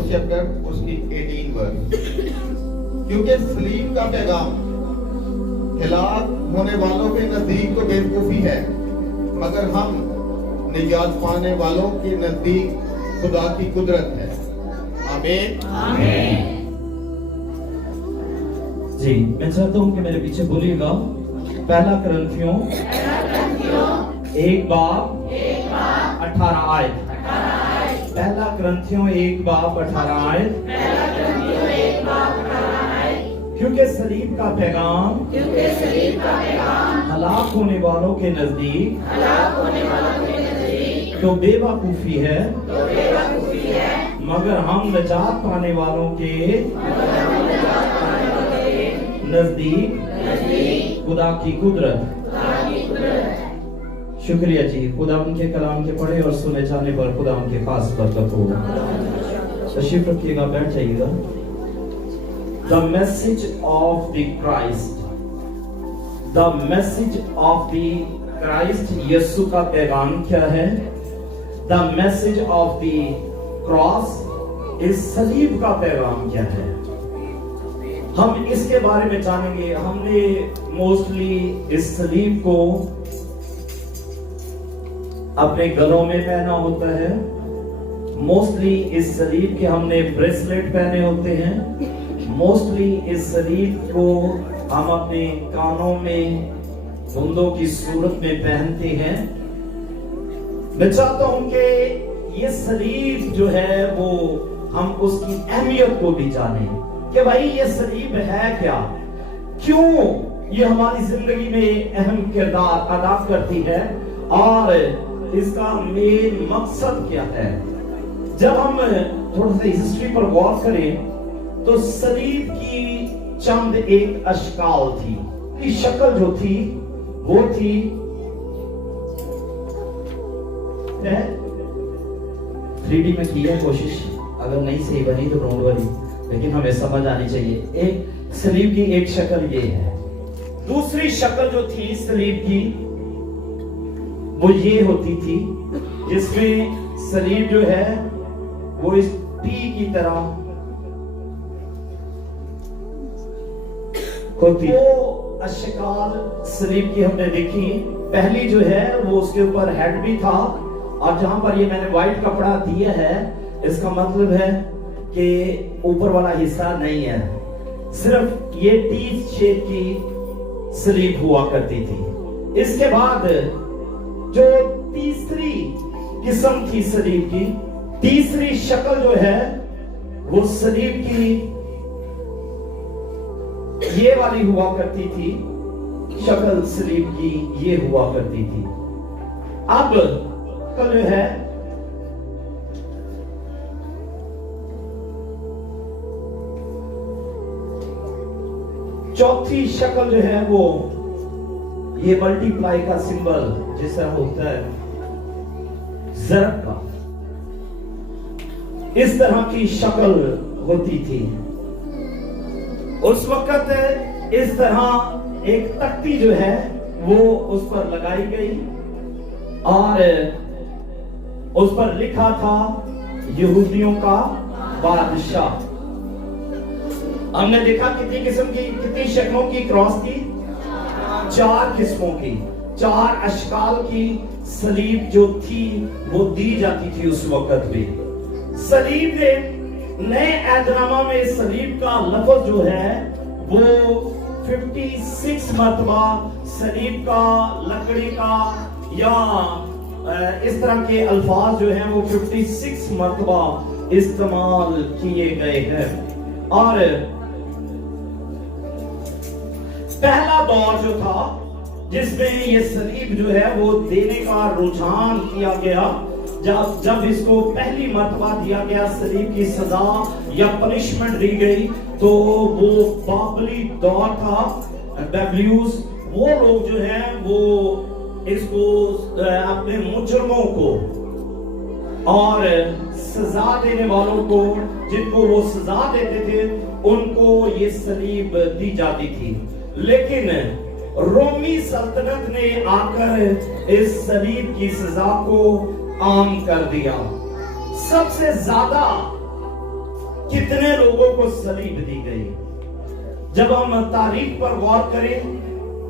4 chapter उसकी 18 verse. क्योंकि सलीम का पैगाम खिलाफ होने वालों के नजदीक तो बेवकूफी है, मगर हम निजात पाने वालों के नजदीक खुदा की कुदरत है। आमीन आमीन। जी, मैं चाहता हूं कि मेरे पीछे बोलिएगा। पहला कुरिन्थियों 1 बाब 18 आयत। पहला कुरिन्थियों 1 बाब 18 आयत। क्योंकि सलीब का पैगाम हलाक होने वालों के नजदीक तो बेवकूफी है, मगर हम निजात पाने वालों के नजदीक खुदा की कुदरत। शुक्रिया जी। खुदा उनके कलाम के पढ़े और सुने जाने पर खुदा उनके खास बरकत हो। तशरीफ रखिएगा, बैठ जाइएगा। The message of the Christ, the message of the Christ, Yeshu का पैगाम क्या है? The message of the cross, इस सलीब का पैगाम क्या है? हम इसके बारे में जानेंगे। हमने मोस्टली इस सलीब को अपने गलों में पहना होता है। मोस्टली इस सलीब के हमने ब्रेसलेट पहने होते हैं। मोस्टली इस सलीब को हम अपने कानों में धुंधों की सूरत में पहनते हैं। मैं चाहता हूं कि ये सलीब जो है वो हम उसकी अहमियत को भी जाने कि भाई ये सलीब है क्या, क्यों ये हमारी जिंदगी में अहम किरदार अदा करती है और इसका मेन मकसद क्या है। जब हम थोड़ा सा हिस्ट्री पर गौर करें तो सलीब की चंद एक अशकाल थी। की शक्ल जो थी वो थी 3D में की है कोशिश, अगर नहीं सही बनी तो डोंट वरी, लेकिन हमें समझ आनी चाहिए। एक सलीब की एक शक्ल ये है। दूसरी शक्ल जो थी सलीब की वो ये होती थी, जिसमें सलीब जो है वो इस टी की तरह होती। वो अशकाल सलीब की हमने देखी। पहली जो है वो उसके ऊपर हेड भी था, और जहां पर ये मैंने व्हाइट कपड़ा दिया है इसका मतलब है कि ऊपर वाला हिस्सा नहीं है, सिर्फ ये टी शेप की सलीब हुआ करती थी। इसके बाद जो तीसरी किस्म थी सलीब की, तीसरी शक्ल जो है वो सलीब की ये वाली हुआ करती थी। शक्ल सलीब की ये हुआ करती थी। अब जो है चौथी शक्ल जो है वो ये मल्टीप्लाई का सिंबल जैसा होता है ज़रब का, इस तरह की शक्ल होती थी। उस वक्त इस तरह एक तख्ती जो है वो उस पर लगाई गई और उस पर लिखा था यहूदियों का बादशाह। हमने देखा कितनी किस्म की, कितनी शक्लों की क्रॉस थी, 4 किस्मों की, 4 अशकाल की सलीब जो थी वो दी जाती थी उस वक्त में। सलीब में नए ऐतनामा में सलीब का लफ्ज जो है वो 56 मरतबा सलीब का, लकड़ी का या इस तरह के अल्फाज जो हैं वो 56 मरतबा इस्तेमाल किए गए हैं। और पहला दौर जो था जिसमें ये सलीब जो है वो देने का रुझान किया गया, जब इसको पहली मर्तबा दिया गया, सलीब की सजा या पनिशमेंट दी गई, तो वो बाबली दौर था। बेबलियूस वो लोग जो हैं वो इसको अपने मुजरमों को और सजा देने वालों को, जिनको वो सजा देते थे, उनको ये सलीब दी जाती थी। लेकिन रोमी सल्तनत ने आकर इस सलीब की सजा को आम कर दिया। सबसे ज्यादा कितने लोगों को सलीब दी गई। जब हम तारीख पर गौर करें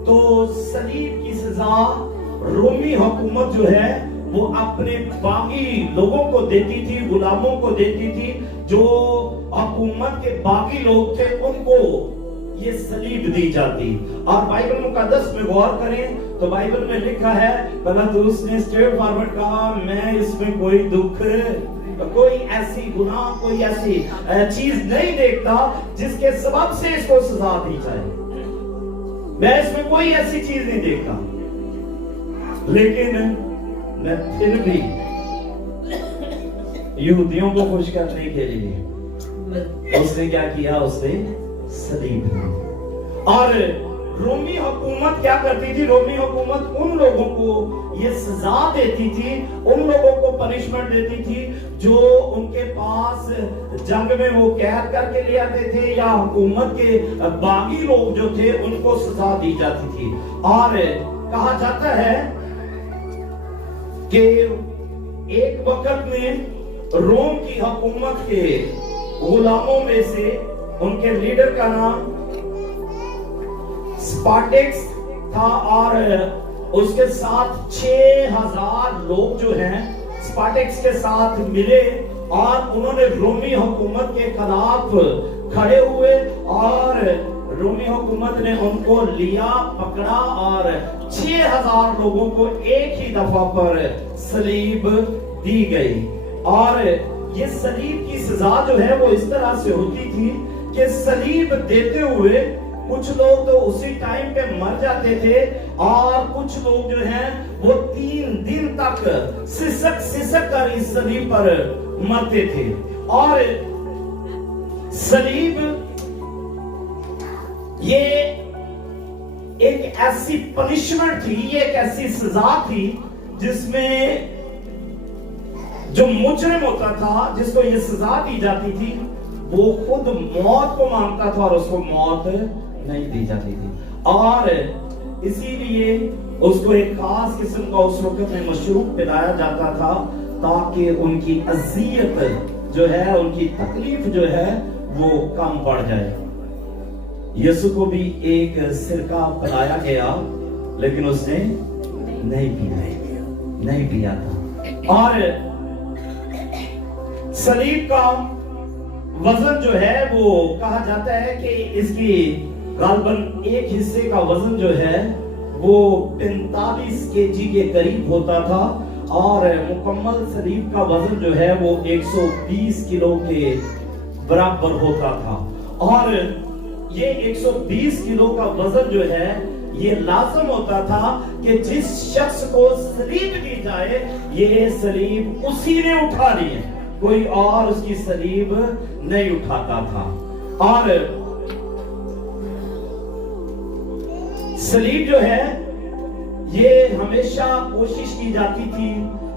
तो सलीब की सजा रोमी हुकूमत जो है वो अपने बागी लोगों को देती थी, गुलामों को देती थी। जो हुकूमत के बागी लोग थे उनको ये सलीब दी जाती। और बाइबल मुकद्दस में गौर करें तो बाइबल में लिखा है, पौलुस ने स्ट्रेट फॉरवर्ड कहा, मैं इसमें कोई दुख, कोई ऐसी गुनाह, कोई ऐसी चीज नहीं देखता जिसके सबब से इसको सजा दी जाए। मैं इसमें कोई ऐसी चीज नहीं देखता। लेकिन मैं फिर भी यहूदियों को खुश करने के लिए उसने क्या किया, उसने सलीब दी। और रोमी हुकूमत क्या करती थी, रोमी हुकूमत उन लोगों को ये सजा देती थी, उन लोगों को पनिशमेंट देती थी जो उनके पास जंग में वो कैद करके ले आते थे, या हुकूमत के बागी लोग जो थे उनको सजा दी जाती थी। और कहा जाता है कि एक वक्त में रोम की हुकूमत के गुलामों में से उनके लीडर का नाम स्पार्टेक्स था, और उसके साथ 6000 लोग जो हैं स्पार्टेक्स के साथ मिले और उन्होंने रोमी हुकूमत के खिलाफ खड़े हुए। और रोमी हुकूमत ने उनको लिया, पकड़ा और 6000 लोगों को एक ही दफा पर सलीब दी गई। और ये सलीब की सजा जो है वो इस तरह से होती थी कि सलीब देते हुए कुछ लोग तो उसी टाइम पे मर जाते थे, और कुछ लोग जो हैं वो 3 दिन तक सिसक सिसक कर इस सलीब पर मरते थे। और सलीब ये एक ऐसी पनिशमेंट थी, ये एक ऐसी सजा थी जिसमें जो मुजरिम होता था, जिसको ये सजा दी जाती थी, वो खुद मौत को मांगता था और उसको मौत नहीं दी जाती थी। और इसीलिए उसको एक खास किस्म का उस वक्त में मशरूब पिलाया जाता था ताकि उनकी अजियत जो है, उनकी तकलीफ जो है वो कम पड़ जाए। यीशु को भी एक सिरका पिलाया गया लेकिन उसने नहीं पिया था। और सलीब का वजन जो है वो कहा जाता है कि इसकी गालबन एक हिस्से का वजन जो है वो 45 केजी के करीब होता था, और मुकम्मल सलीब का वजन जो है वो 120 किलो के बराबर होता था। और ये 120 किलो का वजन जो है ये लाजम होता था कि जिस शख्स को सलीब दी जाए, ये सलीब उसी ने उठानी है, कोई और उसकी सलीब नहीं उठाता था। और सलीब जो है ये हमेशा कोशिश की जाती थी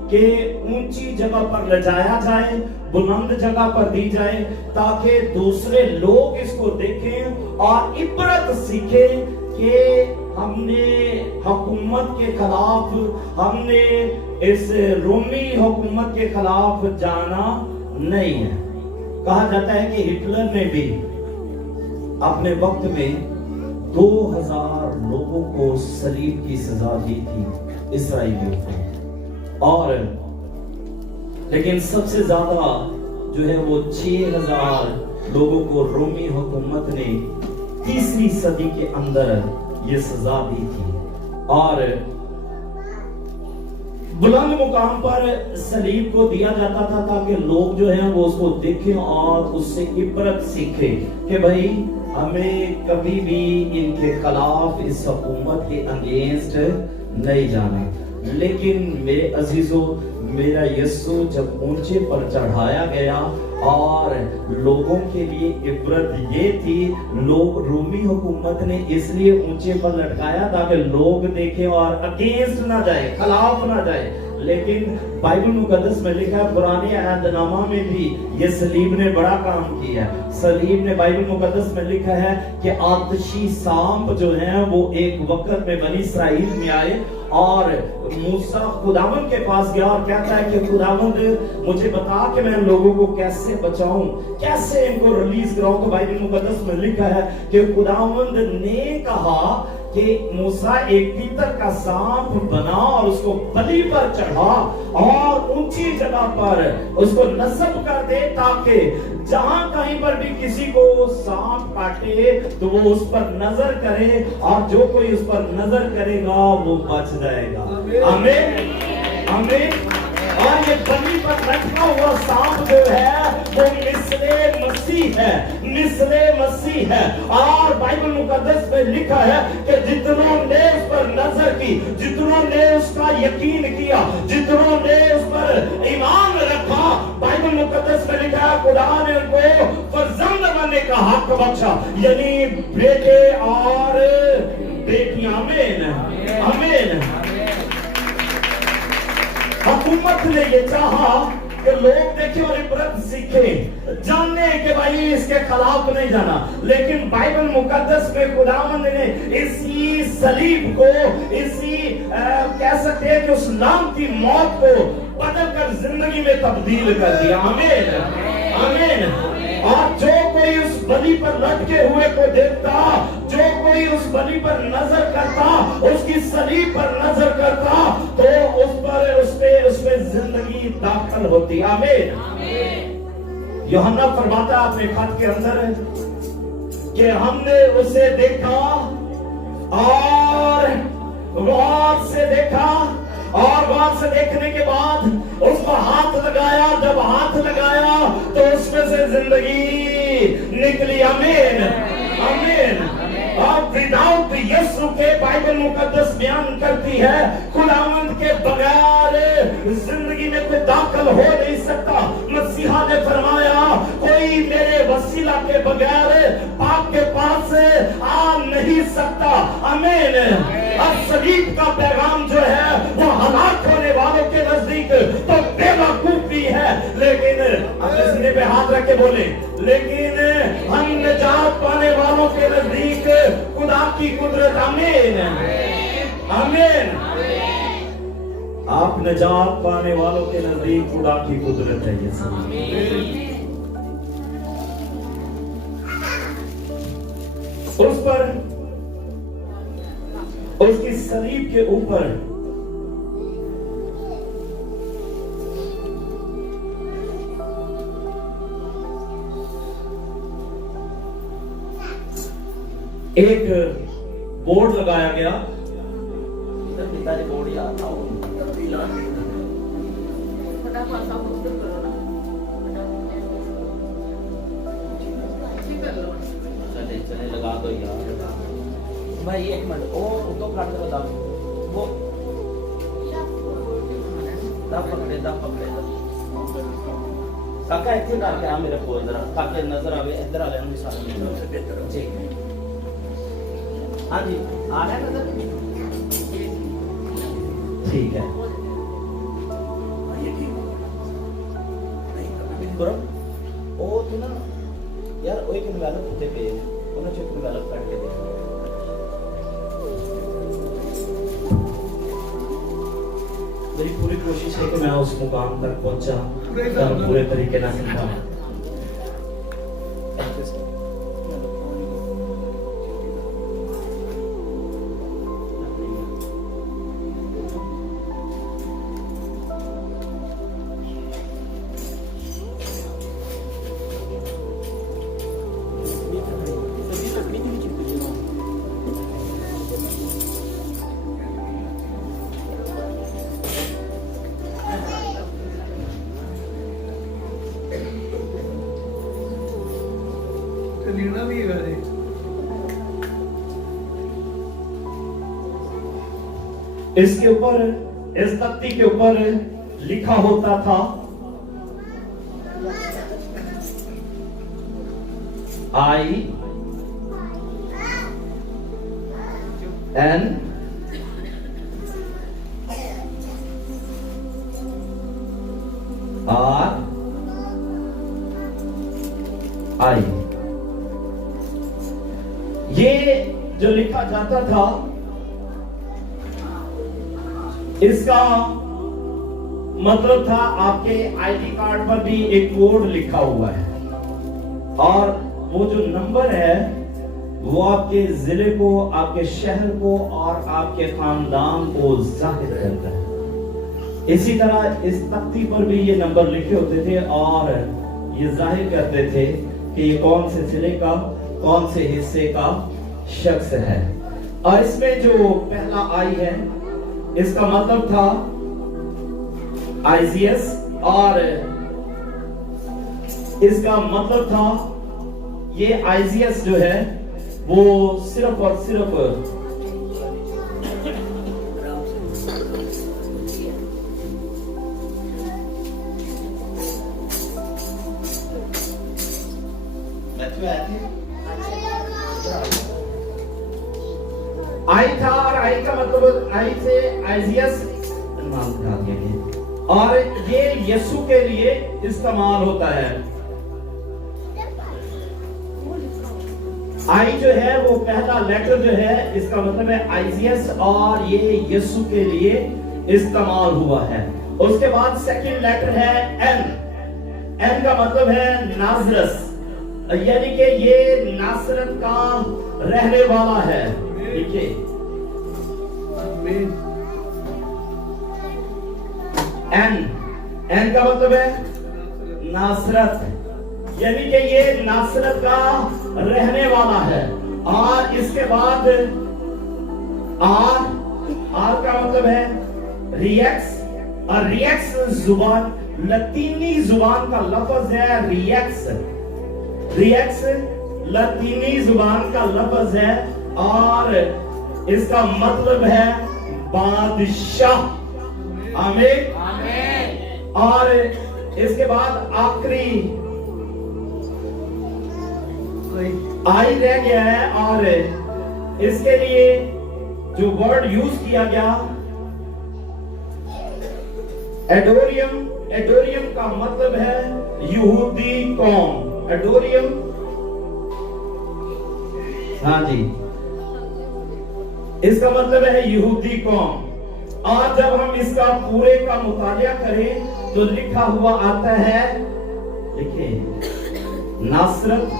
कि ऊंची जगह पर ले जाया जाए, बुलंद जगह पर दी जाए, ताकि दूसरे लोग इसको देखें और इबरत सीखें कि हमने हुकूमत के खिलाफ, हमने इस रोमी हुकूमत के खिलाफ जाना नहीं है। कहा जाता है कि हिटलर ने भी अपने वक्त में 2000 लोगों को सलीब की सजा दी थी इस्राएलियों को। और लेकिन सबसे ज्यादा जो है वो 6000 लोगों को रोमी हुकूमत ने 3री सदी के अंदर ये सजा दी थी। और बुलंद मुकाम पर सलीब को दिया जाता था ताकि लोग जो हैं वो उसको देखें और उससे इबरत सीखें कि भाई हमें कभी भी इनके खिलाफ, इस हुकूमत के अगेंस्ट नहीं जाना। लेकिन मेरे अजीजों, मेरा यीशु जब ऊंचे पर चढ़ाया गया और लोगों के लिए इबरत ये थी, लोग रोमी हुकूमत ने इसलिए ऊंचे पर लटकाया ताकि लोग देखें और अगेंस्ट ना जाए, खिलाफ ना जाए। लेकिन बाइबल मुकद्दस में लिखा है, पुराने अहदनामा में भी ये सलीब ने बड़ा काम किया है। सलीब ने बाइबल मुकद्दस में लिखा है कि आतिशी सांप जो है वो एक वक्त में बनी इस्राएल में आए और मूसा खुदावंद के पास गया और कहता है कि खुदावंद मुझे बता कि मैं लोगों को कैसे बचाऊं, कैसे इनको रिलीज कराऊं। तो बाइबल मुकद्दस में लिखा है कि खुदावंद ने कहा कि मूसा एक पीतल का सांप बना और उसको बलि पर चढ़ा और ऊंची जगह पर उसको नस्ब कर दे, ताकि जहां कहीं पर भी किसी को सांप काटे तो वो उस पर नजर करे और जो कोई उस पर नजर करेगा वो बच जाएगा। आमीन आमीन। और ये बलि पर लटका हुआ सांप जो है वो मिस्ले मसीह है, मिस्ले मसीह है। और बाइबल मुकद्दस में लिखा है कि जितनों ने उस पर नजर की, जितनों ने उसका यकीन किया, जितनों ने उस पर ईमान रखा, बाइबल मुकद्दस में लिखा है खुदा ने उनको फर्जंद बनने का हक बख्शा, यानी बेटे और बेटियां। आमीन आमीन। हुकूमत ने ये चाहा कि लोग देखें और इबरत सीखें, जाने के भाई इसके खिलाफ नहीं जाना, लेकिन बाइबल मुकद्दस में खुदावंद ने इसी सलीब को, इसी कह सकते हैं कि उस नाम की मौत को बदलकर जिंदगी में तब्दील कर दिया। आमीन आमीन। और जो कोई उस बलि पर लटके हुए को देखता, जो कोई उस बलि पर नजर करता, उसकी सलीब पर नजर करता, तो उस पर उसमें जिंदगी दाखिल होती। आमीन। यूहन्ना फरमाता है अपने खत के अंदर कि हमने उसे देखा और गौर से देखा और गौर से देखने के बाद उस पर हाथ लगाया, जब हाथ लगाया तो उसमें से जिंदगी निकली। आमीन आमीन। और विदाउट यीशु के बाइबल मुकद्दस बयान करती है खुदावंद के बगैर जिंदगी में कोई दाखिल हो नहीं सकता। मसीहा ने फरमाया कोई मेरे वसीला के बगैर बाप के पास आ नहीं सकता। आमीन। और सलीब का पैगाम जो है वो हलाक होने वालों के नजदीक तो बेवकूफी है, लेकिन अपने सीने पे हाथ रख के बोले, लेकिन हम निजात पाने वालों के नजदीक खुदा की कुदरत। आमीन आमीन। आप निजात पाने वालों के नजदीक खुदा की कुदरत है। ये उस पर, उसकी सलीब के ऊपर एक बोर्ड लगाया गया। पिताजी बोर्ड याद था चले लगा दो यार भाई, एक मिनट वो तो काट दो, दाब वो दाब पकड़े काका इतने डाल के आ मेरे को इधर ताकि नजर आवे, इधर आ लेना सारे जी। हाँ जी आ रहा है नजर, ठीक है करो। ओ तू ना यार वो एक डेवलप होते पे उन्हें चेक डेवलप करके दे। मेरी पूरी कोशिश है कि मैं उस मुकाम तक पहुंचा पूरे तरीके से समझा। इसके ऊपर, इस तख्ती के ऊपर लिखा होता था INDER ये जो लिखा जाता था, इसका मतलब था आपके आईडी कार्ड पर भी एक कोड लिखा हुआ है, और वो जो नंबर है वो आपके जिले को, आपके शहर को और आपके खानदान को जाहिर करता है। इसी तरह इस तख्ती पर भी ये नंबर लिखे होते थे और ये जाहिर करते थे कि ये कौन से जिले का, कौन से हिस्से का शख्स है। और इसमें जो पहला आई है, इसका मतलब था आईजीएस, और इसका मतलब था ये आईजीएस जो है वो सिर्फ और सिर्फ आई था, और आई का मतलब आई से आईजीएस नाम बना दिया गया, और ये यीशु के लिए इस्तेमाल होता है। आई जो है वो पहला लेटर जो है, इसका मतलब है आईजीएस, और ये यीशु के लिए इस्तेमाल हुआ है। उसके बाद सेकंड लेटर है एन। एन का मतलब है नाजरस, यानी कि ये नासरत का रहने वाला है। देखिए एन, एन का मतलब है नासरत, यानी कि ये नासरत का रहने वाला है। और इसके बाद आर, आर का मतलब है रिएक्स, और रिएक्स जुबान, लतीनी जुबान का लफ्ज है रिएक्स। रिएक्स लतीनी जुबान का लफ्ज है और इसका मतलब है बादशाह। आमीन, आमीन। और इसके बाद आखिरी आई रह गया है, और इसके लिए जो वर्ड यूज किया गया एडोरियम। एडोरियम का मतलब है यहूदी कौम। एडोरियम, हाँ जी, इसका मतलब है यहूदी कौम। और जब हम इसका पूरे का मुतालिया करें तो लिखा हुआ आता है, देखिए नासरत,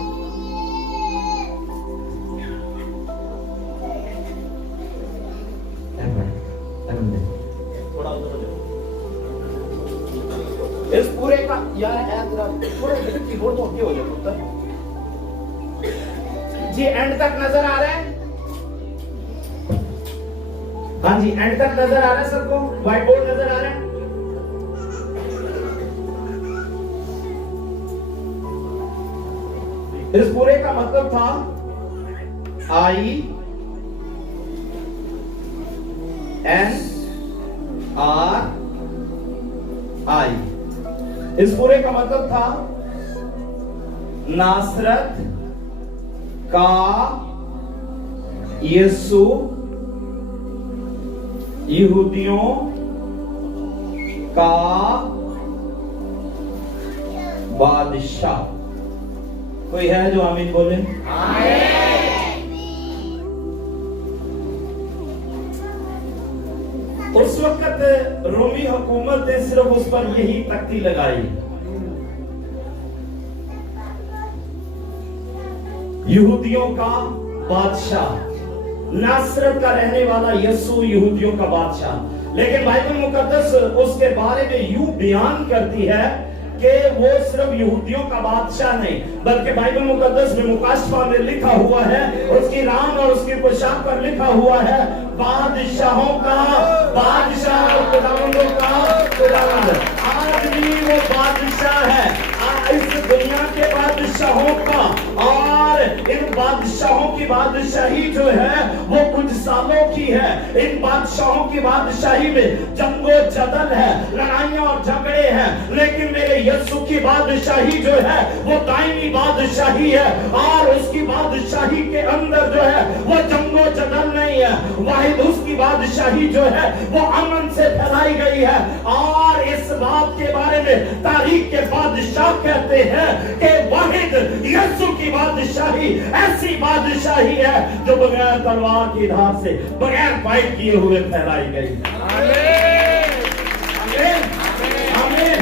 इस पूरे का यार थोड़ा कीबोर्ड तो हो जाए जी, एंड तक नजर आ रहा है? हाँ जी, एंड तक नजर आ रहा है सबको? व्हाइट बोर्ड नजर आ रहा है? इस पूरे का मतलब था आई एन आर आई। इस पूरे का मतलब था नासरत का यीशु यहूदियों का बादशाह। कोई है जो आमीन बोले? उस वक्त रोमी हुकूमत ने सिर्फ उस पर यही तख्ती लगाई, यहूदियों का बादशाह, नासरत का रहने वाला यीशु यहूदियों का बादशाह। लेकिन बाइबल मुकद्दस उसके बारे में यूं बयान करती है कि वो सिर्फ यहूदियों का बादशाह नहीं, बल्कि बाइबल मुकद्दस में मुकाशफा में लिखा हुआ है, उसकी राम और उसकी पोशाक पर लिखा हुआ है बादशाहों का बादशाह, खुदावंदों का खुदावंद। आज भी वो बादशाह है, इस दुनिया के बादशाहों का। और इन बादशाहों की बादशाही जो है वो कुछ सालों की है। इन बादशाहों की बादशाही में जंगो जदल है, लड़ाइयां और झगड़े हैं, लेकिन मेरे यीशु की बादशाही जो है वो दायमी बादशाही है। और उसकी बादशाही के अंदर जो है वो जंगो जदल नहीं है, वाहिद उसकी बादशाही जो है वो अमन से फैलाई गई है। और इस बात के बारे में तारीख के बादशाह कहते हैं कि वाहिद यीशु की बादशाही ऐसी बादशाही है जो बगैर तलवार की धार से, बगैर फाइट किए हुए फैलाई गई है। आमीन, आमीन।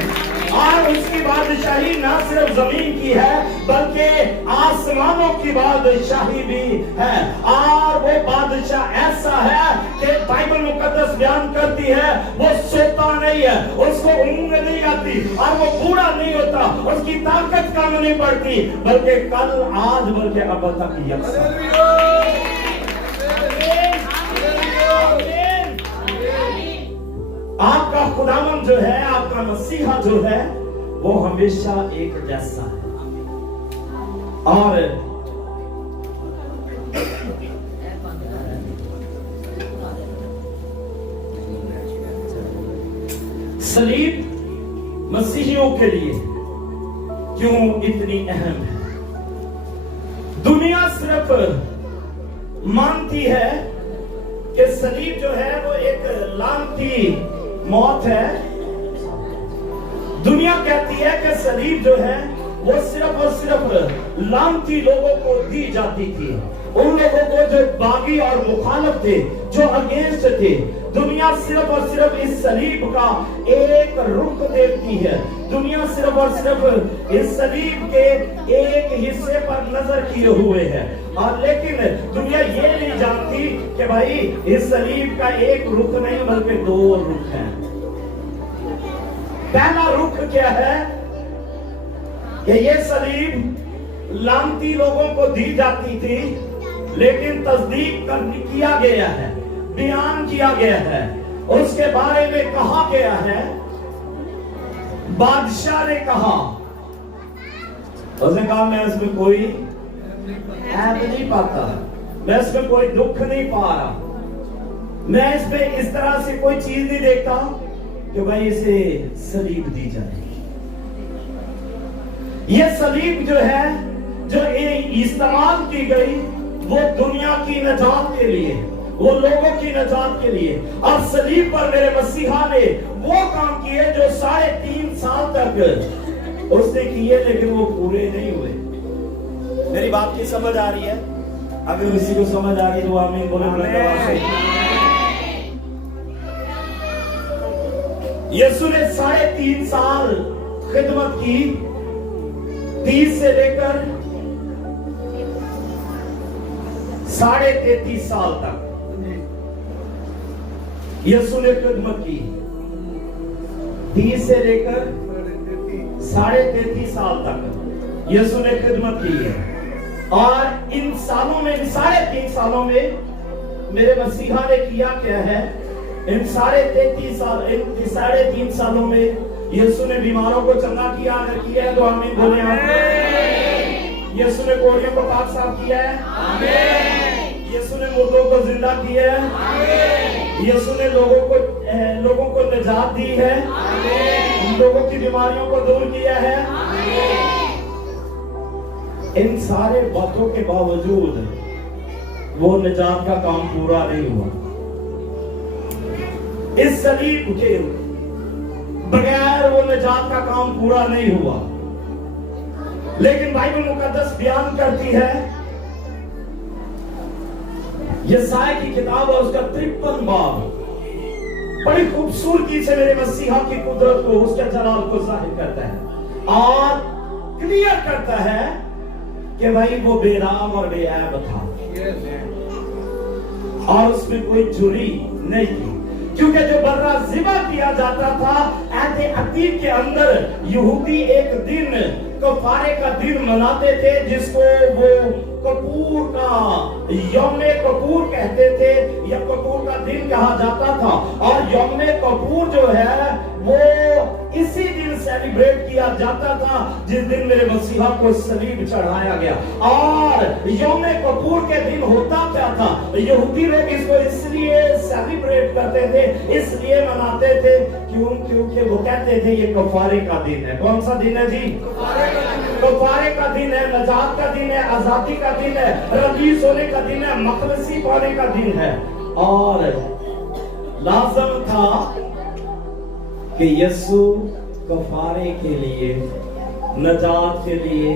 और उसकी बादशाही ना सिर्फ जमीन की है बल्कि आसमानों की बादशाही भी है। और वो बादशाह ऐसा है कि बाइबल मुकद्दस बयान करती है वो सोता नहीं है, उसको ऊँघ नहीं आती और वो बूढ़ा नहीं होता, उसकी ताकत कम नहीं पड़ती, बल्कि कल आज बल्कि अब तक यकसा। आपका खुदावन जो है, आपका मसीहा जो है वो हमेशा एक जैसा है। और सलीब मसीहियों के लिए क्यों इतनी अहम है? दुनिया सिर्फ मानती है कि सलीब जो है वो एक लानती मौत है। दुनिया कहती है कि सलीब जो है वो सिर्फ और सिर्फ लानती लोगों को दी जाती थी, उन लोगों को जो बागी और मुखालिफ थे, जो अगेंस्ट थे। दुनिया सिर्फ और सिर्फ इस सलीब का एक रुख देखती है। दुनिया सिर्फ और सिर्फ इस सलीब के एक हिस्से पर नजर किए हुए है। और लेकिन दुनिया ये नहीं जानती कि भाई इस सलीब का एक रुख नहीं बल्कि दो रुख हैं। पहला रुख क्या है कि ये सलीब लानती लोगों को दी जाती थी, लेकिन तस्दीक किया गया है, बयान किया गया है, उसके बारे में कहा गया है। बादशाह ने कहा, उसने कहा मैं इसमें कोई ऐब नहीं पाता, मैं इसमें कोई दुख नहीं पा रहा, मैं इसमें इस तरह से कोई चीज नहीं देखता कि भाई इसे सलीब दी जाए। ये सलीब जो है जो इस्तेमाल की गई वो दुनिया की नजात के लिए, वो लोगों की नजात के लिए। और सलीब पर मेरे मसीहा ने वो काम किए जो 3.5 साल तक उसने किए, लेकिन वो पूरे नहीं हुए। मेरी बात की समझ आ रही है? अगर किसी को समझ आ रही है तो आमीन बोले। यीशु ने 3.5 साल खिदमत की, 30 से लेकर 33.5 साल तक यीशु ने खिदमत की। 30 से लेकर 33.5 साल तक यीशु ने खिदमत की है। और इन सालों में, 3.5 सालों में मेरे मसीहा ने किया क्या है? इन 3.5 सालों में यीशु ने बीमारों को चंगा किया, अगर किया है तो आमीन बोले। यीशु ने कोढ़ियों को पाक साफ किया है, आमीन। यीशु ने मुर्दों को जिंदा किया है, आमीन। यीशु ने लोगों को निजात दी है, आमीन। लोगों की बीमारियों को दूर किया है, आमीन। इन सारे बातों के बावजूद वो निजात का काम पूरा नहीं हुआ। इस सलीब के बगैर वो निजात का काम पूरा नहीं हुआ। लेकिन बाइबल मुकद्दस बयान करती है, यशायाह की किताब है उसका 53 बाब बड़ी खूबसूरती से मेरे मसीहा की कुदरत को, उसके जलाल को जाहिर करता है और क्लियर करता है कि भाई वो बेराम और बेऐब था और उसमें कोई चोरी नहीं थी। क्योंकि जो बर्रा ज़िबा किया जाता था ऐते अतीक के अंदर, यहूदी एक दिन कफारे का दिन मनाते थे जिसको वो कपूर का यौमे कपूर कहते थे या कपूर का दिन कहा जाता था। और यौमे कपूर जो है वो इसी दिन सेलिब्रेट किया जाता था जिस दिन मेरे मसीहा को सलीब चढ़ाया गया। और यौमे कपूर के दिन होता क्या था? यहूदी लोग इसको इसलिए सेलिब्रेट करते थे, इसलिए मनाते थे क्योंकि वो कहते थे ये कफारे का दिन है। कौन सा दिन है जी? कफारे का दिन। कफारे का दिन है, नजात का दिन है, आजादी का दिन है, रिलीज होने का दिन है, मखलसी पाने का दिन है। और लाजम था कि यीशु कफारे के लिए, नजात के लिए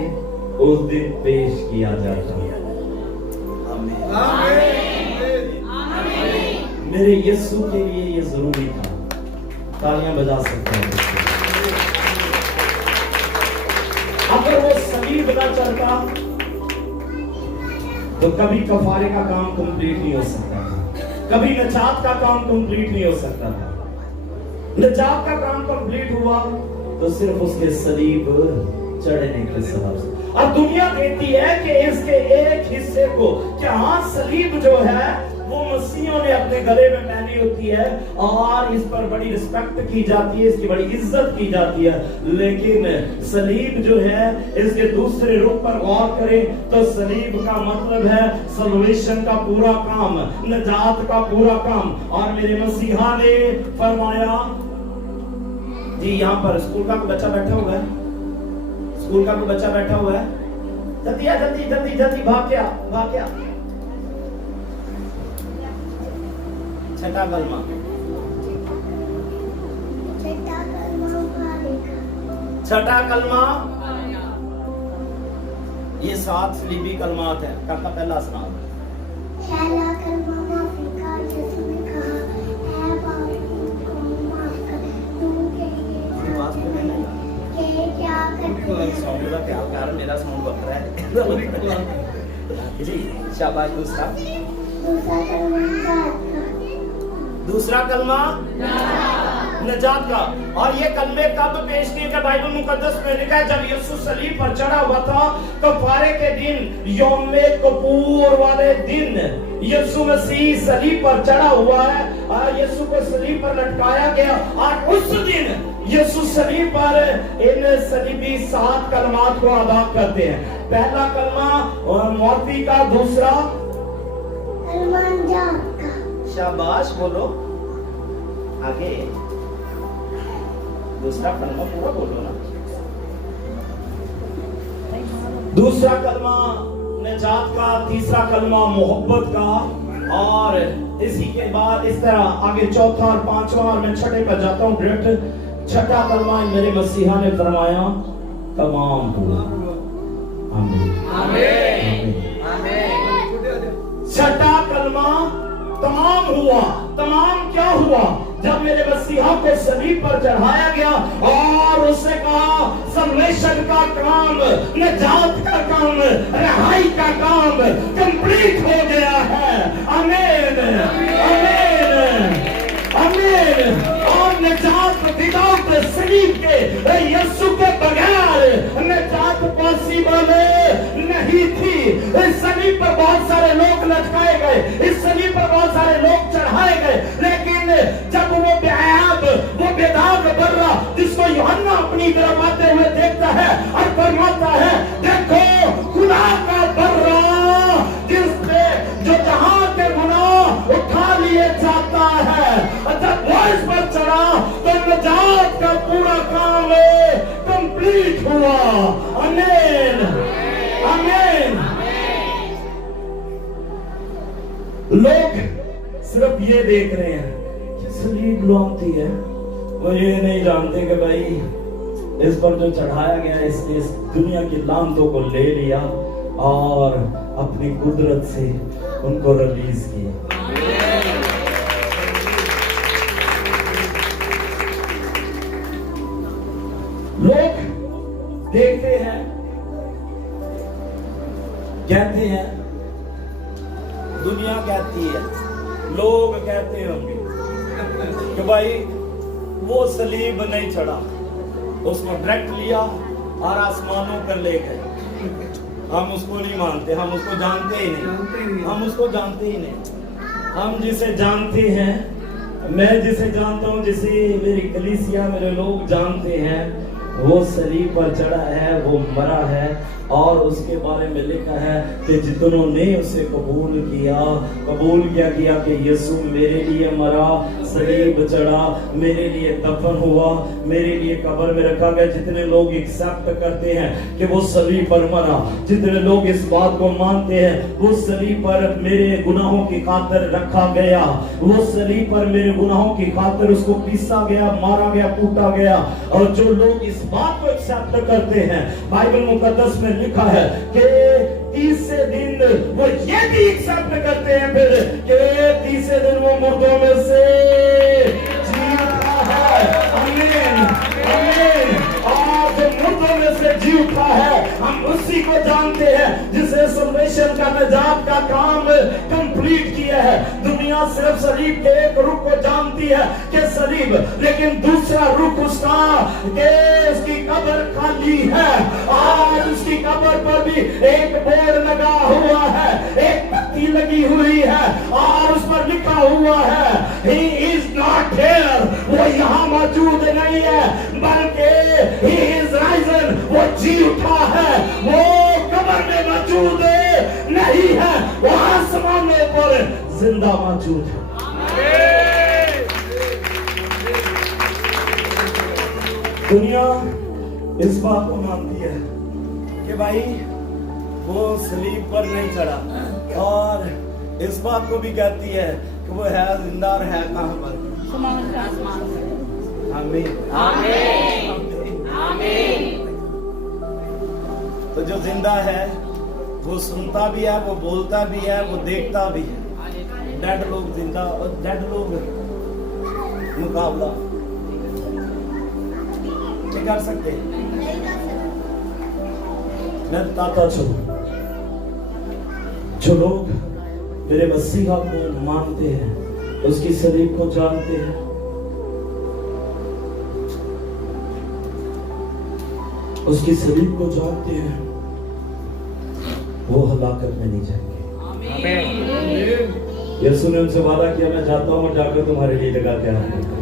उस दिन पेश किया जाता है। मेरे यीशु के लिए ये जरूरी था। तालियां बजा सकते हैं। अगर वो सलीब ना चलता तो कभी कफारे का काम कंप्लीट नहीं हो सकता था, कभी नजात का काम कंप्लीट नहीं हो सकता था। नजात का काम कंप्लीट हुआ तो सिर्फ उसके सलीब चढ़ने के सबब से। अब दुनिया कहती है कि इसके एक हिस्से को, कि हाँ सलीब जो है वो मसीहों ने अपने गले में पहनी होती है और इस पर बड़ी रिस्पेक्ट की जाती है, इसकी बड़ी इज्जत की जाती है। लेकिन सलीब जो है, इसके दूसरे रूप पर गौर करें तो सलीब का मतलब है सल्वेशन का पूरा काम, नजात का पूरा काम। और मेरे मसीहा ने फरमाया, जी यहाँ पर स्कूल का कोई बच्चा बैठा हुआ है, स्कूल का कोई बच्चा बैठा हुआ है, जल्दी आ, जल्दी जल्दी जल्दी भाग के आ, भाग के आ। छठा कलमा, छठा कलमा, ये 7 सलीबी कलमात है। काका पहला सुना। पहला कलमा माफी का, यीशु ने कहा है पापियों को माफ कर, तू के क्या करते साउंड का क्या कार, मेरा साउंड बक रहा है जी। शाबाश। दूसरा, दूसरा कलमा दूसरा कलमा नजात का। और ये कलमे कब पेश किए गए? बाइबल मुकद्दस में लिखा है जब यीशु सलीब पर चढ़ा हुआ था, कफारे के दिन, यौमे कपूर वाले दिन यीशु मसीह सलीब पर चढ़ा हुआ है और यीशु को सलीब पर लटकाया गया। और उस दिन यीशु सलीब पर इन सलीबी 7 कलमात को अदा करते हैं। पहला कलमा और मौती का, दूसरा कलमा नजात का। शाबाश, बोलो आगे। दूसरा कलमा पूरा बोलो ना। दूसरा कलमा नजात का, तीसरा कलमा मोहब्बत का। और इसी के बाद इस तरह आगे चौथा और पांचवा, और मैं छठे पर जाता हूं डायरेक्ट। छठा कलमा मेरे मसीहा ने फरमाया तमाम हुआ। आमीन आमीन आमीन। छठा कलमा तमाम हुआ। तमाम क्या हुआ? जब मेरे मसीहा को सलीब पर चढ़ाया गया और उसने कहा सल्वेशन का काम, नजात का काम, रिहाई का काम कंप्लीट हो गया है। आमीन आमीन आमीन। और नजात विदाउट सलीब के, यीशु के बगैर नजात पॉसिबल नहीं थी। इस सलीब पर बहुत सारे लोग लटकाए गए, इस सलीब पर बहुत सारे लोग चढ़ाए गए, लेकिन जब वो बेअयाब, वो बेदाग बर्रा जिसको यूहन्ना अपनी तरफ आते हुए देखता है और फरमाता है देखो खुदा का बर्रा जिसपे जो जहां के गुनाह उठा लिए जाता है, जब वो इस पर चढ़ा तो नजात का पूरा काम कंप्लीट हुआ। आमीन आमीन। लोग सिर्फ ये देख रहे हैं कि सलीब लौटती है, वो ये नहीं जानते कि भाई इस पर जो चढ़ाया गया इसने इस दुनिया की लानतों को ले लिया और अपनी कुदरत से उनको रिलीज किया। लोग देखते हैं, कहते हैं, दुनिया कहती है, लोग कहते होंगे कि भाई वो सलीब नहीं चढ़ा, उसको डायरेक्ट लिया और आसमानों पर ले गए। हम उसको नहीं मानते, हम उसको जानते ही नहीं, हम उसको जानते ही नहीं। हम जिसे जानते हैं, मैं जिसे जानता हूं, जिसे मेरी कलीसिया, मेरे लोग जानते हैं, वो सलीब पर चढ़ा है, वो मरा है, और उसके बारे में लिखा है कि जितनों ने उसे कबूल किया कि यीशु मेरे लिए मरा, सलीब चढ़ा, मेरे लिए दफन हुआ, मेरे लिए कब्र में रखा गया। जितने लोग एक्सेप्ट करते हैं कि वो सलीब पर मरा, जितने लोग इस बात को मानते हैं वो सलीब पर मेरे गुनाहों की खातिर रखा गया, वो सलीब पर मेरे गुनाहों की खातिर उसको पीसा गया, मारा गया, कूटा गया, और जो लोग इस बात को एक्सेप्ट करते हैं, बाइबल मुकद्दस में लिखा है कि तीसरे दिन वो ये भी एक्सेप्ट करते हैं फिर कि तीसरे दिन वो मुर्दों में से जी उठा है। आमीन, आमीन। और जो मुर्दों में से जी उठा है, हम उसी को जानते हैं जिसने सल्वेशन का, निजात का काम कंप्लीट किया है। दुनिया सिर्फ सलीब के एक रुख को जानती है कि सलीब, लेकिन दूसरा रुख उसका कि उसकी कब्र खाली है, और उसकी कब्र पर भी एक बोर्ड लगा हुआ है, एक पत्ती लगी हुई है, और उस पर लिखा हुआ है He is not here, वो यहाँ मौजूद नहीं है, बल्कि He is risen, वो जी उठा है, वो कब्र में मौजूद नहीं है, वो आसमान में पर जिंदा मौजूद है। दुनिया इस बात को मानती है कि भाई वो सलीब पर नहीं चढ़ा, और इस बात को भी कहती है कि वो है जिंदा और है कहां पर? आमीन, आमीन, आमीन। तो जो जिंदा है वो सुनता भी है, वो बोलता भी है, वो देखता भी है। डेड लोग जिंदा और डेड लोग मुकाबला नहीं कर सकते। मैं बताता चलूं, जो लोग मेरे मसीहा को मानते हैं, उसकी सलीब को जानते हैं, उसकी सलीब को जानते हैं, वो हलाकत में नहीं जाएंगे। यीशु ने उनसे वादा किया, मैं जाता हूं और जाकर तुम्हारे लिए जगह तैयार करूंगा।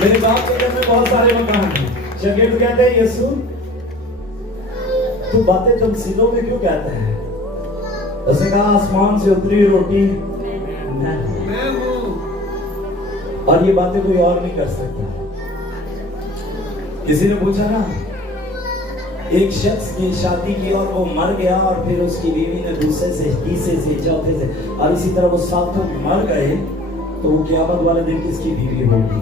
मेरे बाप के घर में बहुत सारे मकान हैं। शागिर्द कहते हैं, यीशु तू बातें तमसीलों में क्यों कहता है? उसने कहा, आसमान से उतरी रोटी मैं हूं, और ये बातें कोई और नहीं कर सकता। किसी ने पूछा ना, एक शख्स ने शादी की और वो मर गया, और फिर उसकी बीवी ने दूसरे से, तीसरे से, चौथे से, और इसी तरह वो सातों मर गए, तो वो क़यामत वाले दिन किसकी बीवी होगी?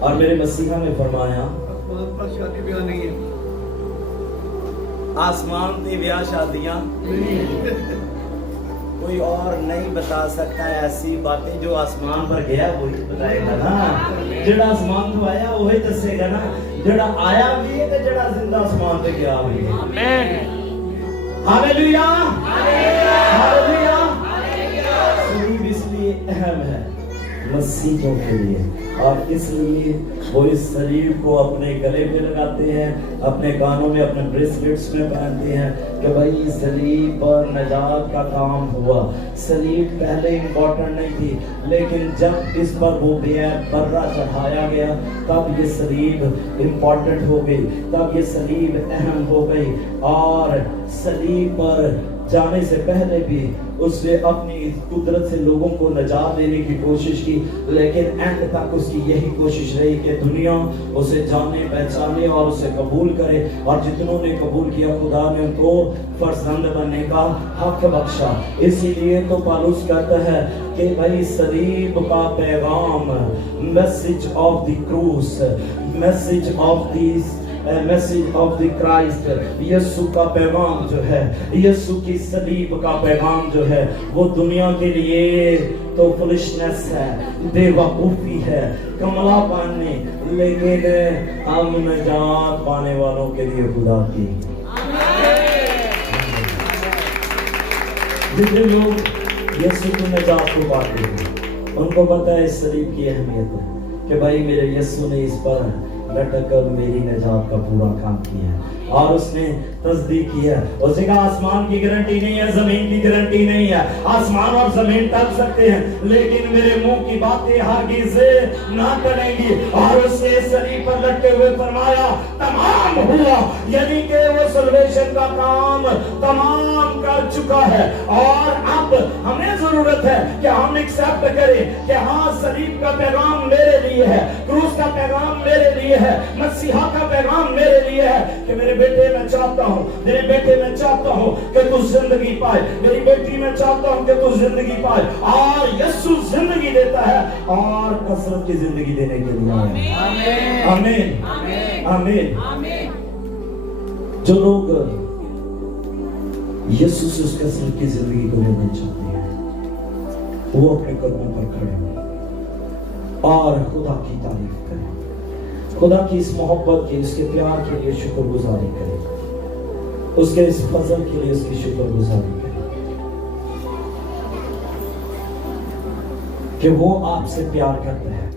और मेरे मसीहा ने फरमाया, शादी ब्याह नहीं है, आसमान की ब्याह शादियां कोई और नहीं बता सकता। ऐसी बातें जो आसमान पर गया वही बताएगा ना, जेड़ा आसमान तो आया वही दसेगा ना, जेड़ा आया भी है तो जेड़ा जिंदा आसमान पे गया भी है। आमीन, हालेलुया, हालेलुया। सलीब इसलिए अहम है मसीहियों के लिए, और इसलिए वो इस सलीब को अपने गले पे लगाते हैं, अपने कानों में, अपने ब्रेसलेट्स में पहनते हैं कि भाई सलीब पर नजात का काम हुआ। सलीब पहले इम्पोर्टेंट नहीं थी, लेकिन जब इस पर वो बर्रा चढ़ाया गया तब ये सलीब इम्पोर्टेंट हो गई, तब ये सलीब अहम हो गई। और सलीब पर जाने से पहले भी उसने अपनी कुदरत से लोगों को नजात देने की कोशिश की, लेकिन एंड तक उसकी यही कोशिश रही कि दुनिया उसे जाने, पहचाने और उसे कबूल करे। और जितनों ने कबूल किया, खुदा ने उनको फर्जंद बनने का हक बख्शा। इसीलिए तो पौलुस कहता है कि भाई सलीब का पैगाम, मैसेज ऑफ द क्रूस, message of this message of the Christ, Yeshu का पैगाम जो है, यीशु की सलीब का पैगाम जो है, वो दुनिया के लिए तो फुलिशनेस है, बेवकूफी है, कमलापन ने, लेकिन हम नजात पाने वालों के लिए खुदा की। जितने लोग यीशु की नजात को पाते हैं, उनको पता है इस सलीब की अहमियत है कि भाई मेरे यीशु ने इस पर लटक कर मेरी नजात का पूरा काम किया है। और उसने तस्दीक की है। उसने कहा आसमान की गारंटी नहीं है, जमीन की गारंटी नहीं है। आसमान और जमीन टल सकते हैं लेकिन मेरे मुंह की बातें हरगिज़ ना टलेंगी। और उसने सलीब पर लटके हुए फरमाया तमाम हुआ, यानी कि वो सल्वेशन का काम तमाम कर चुका है। और अब हमें जरूरत है कि हम एक्सेप्ट करें कि हाँ, सलीब का पैगाम मेरे लिए है, क्रूस का पैगाम मेरे लिए है, मसीहा का पैगाम मेरे लिए है कि मेरे बेटे मैं चाहता हूं, मेरे बेटे मैं चाहता हूं कि तू जिंदगी पाए, मेरी बेटी मैं चाहता हूं कि तू जिंदगी पाए। और यीशु जिंदगी देता है और कसरत की जिंदगी देने के लिए आमीन आमीन आमीन। जो लोग यीशु से उस कसरत की जिंदगी को लेना चाहते हैं वो अपने कदमों पर खड़े हों और खुदा की तारीफ करें, खुदा की इस मोहब्बत के, उसके प्यार के लिए शुक्रगुजारी करें, उसके इस फजल के लिए उसकी शुक्रगुजारी करें कि वो आपसे प्यार करता है।